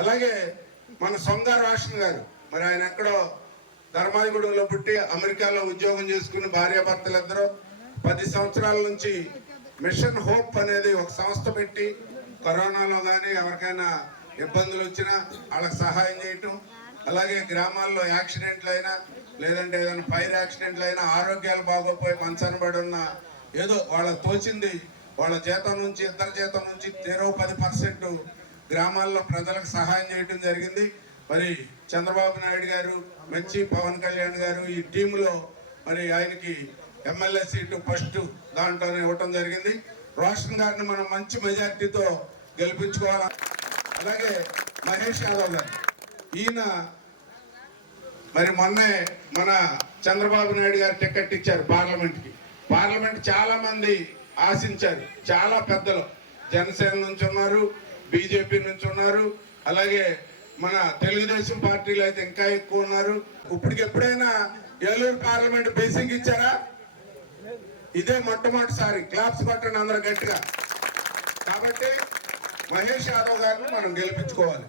అలాగే మన సొంగ రోషన్ గారు, మరి ఆయన ఎక్కడో ధర్మాదిగూడెంలో పుట్టి అమెరికాలో ఉద్యోగం చేసుకుని భార్యాభర్తలు ఇద్దరు 10 సంవత్సరాల నుంచి మిషన్ హోప్ అనేది ఒక సంస్థ పెట్టి కరోనాలో కానీ ఎవరికైనా ఇబ్బందులు వచ్చినా వాళ్ళకి సహాయం చేయటం, అలాగే గ్రామాల్లో యాక్సిడెంట్లు అయినా లేదంటే ఏదైనా ఫైర్ యాక్సిడెంట్లు అయినా ఆరోగ్యాలు బాగోపోయి మంచాన పడి ఉన్న ఏదో వాళ్ళకి తోచింది వాళ్ళ జీతం నుంచి ఇద్దరు జీతం నుంచి 10% గ్రామాల్లో ప్రజలకు సహాయం చేయడం జరిగింది. మరి చంద్రబాబు నాయుడు గారు మెచ్చి పవన్ కళ్యాణ్ గారు ఈ టీంలో మరి ఆయనకి ఎమ్మెల్యే సీటు ఫస్ట్ దాంట్లోనే ఇవ్వటం జరిగింది. రోషన్ గారిని మనం మంచి మెజార్టీతో గెలిపించుకోవాలి. అలాగే మహేష్ యాదవ్ గారు, ఈయన మరి మొన్నే మన చంద్రబాబు నాయుడు గారు టికెట్ ఇచ్చారు పార్లమెంట్ చాలా మంది ఆశించారు. చాలా పెద్దలు జనసేన నుంచి ఉన్నారు, బీజేపీ నుంచి ఉన్నారు, అలాగే మన తెలుగుదేశం పార్టీలో అయితే ఇంకా ఎక్కువ ఉన్నారు. ఇప్పటికి ఎప్పుడైనా ఏలూరు పార్లమెంట్ బేసింగ్ ఇచ్చారా? ఇదే మొట్టమొదటిసారి. క్లాప్స్ కొట్టండి అందరూ గట్టిగా. కాబట్టి మహేష్ యాదవ్ గారిని మనం గెలిపించుకోవాలి.